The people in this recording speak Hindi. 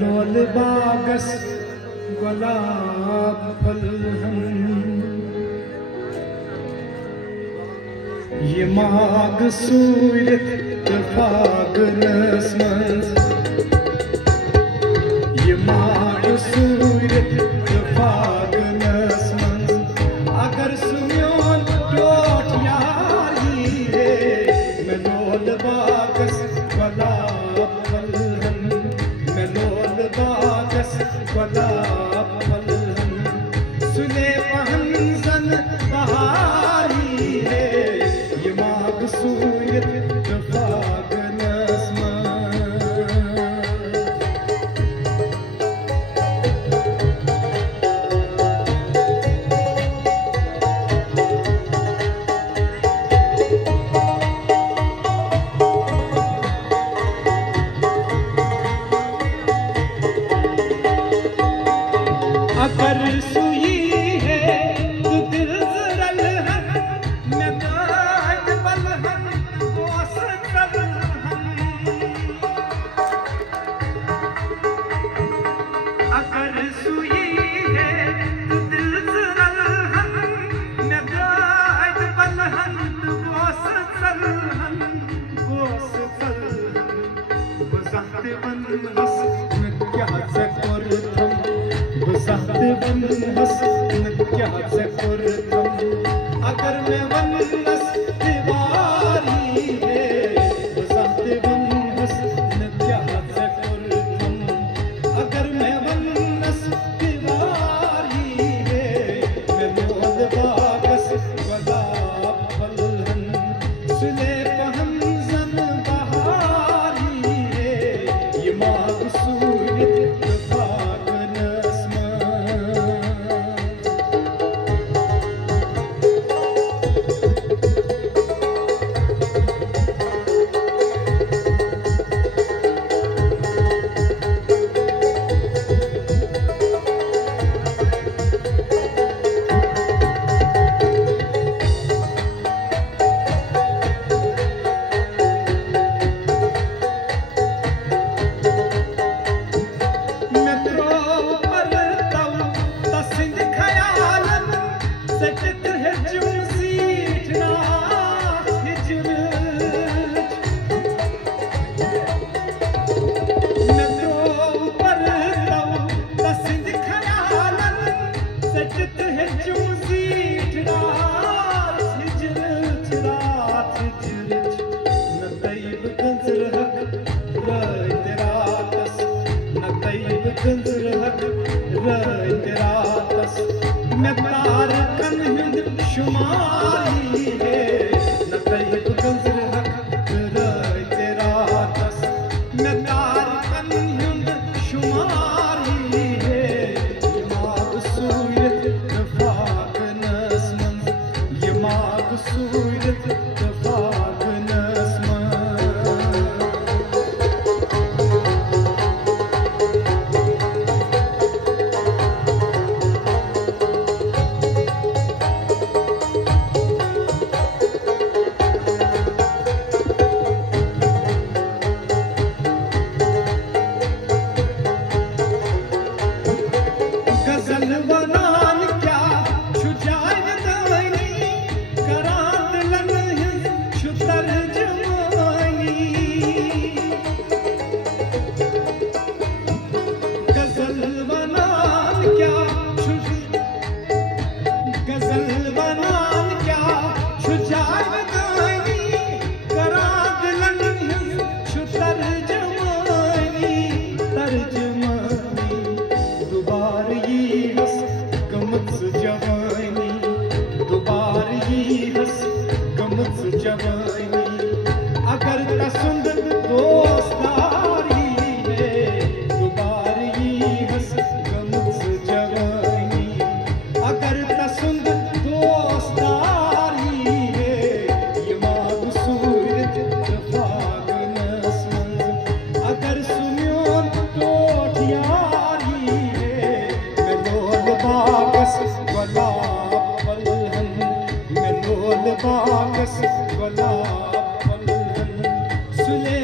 लोल बागस गुलाब फलहन ये माग सूरत फागनस मंज ये माग सूरत फागनस मंज अगर सुन्योन टोट यारी है मैं लोल बागस गुलाब फलहन मैं लोल बागस गुलाब फलहन सुने पहनसन बहारी है ये माग सूरत फागनस अगर सुई है तो दिल जरल है मैं दाग बलहन वासतल अगर सुई है तो दिल जरल है मैं दाग बलहन वासतल बज़ाते बन हस मैं क्या ज़कर थम बज़ाते बन हस मैं क्या ज़कर थम अगर मैं वनस दीवारी है बज़ाते बन हस मैं क्या ज़कर थम अगर मैं वनस दीवारी है मैं लोल बागस गुलाब फलहन सुने पहनसन बहारी है ये माग सूरत फागनस मैं तार कन हिंद शुमारी है न तैब गंजर हक राय तेरा दस मैं तार कन हिंद शुमारी है ये माग सूरत फागनस मंज ये माग सूरत फागनस गजल बनान क्या छुजाय दानी करात लन छुतर जवानी गजल बनान क्या गजल बनान क्या छुजाय दानी करात लन छुतर जवानी तर्जमानी दुबार ये हस गमत जवानी दुबार ये हस गमत जवानी अगर तसुंद दोस्तारी है दुबार ये हस गमत जवानी अगर तसुंद दोस्तारी है ये माग सूरत फागनस मंज अगर सुन्योन टोट यारी है मैं लोल बागस गुलाब फलहन मैं लोल बागस गुलाब फलहन सुले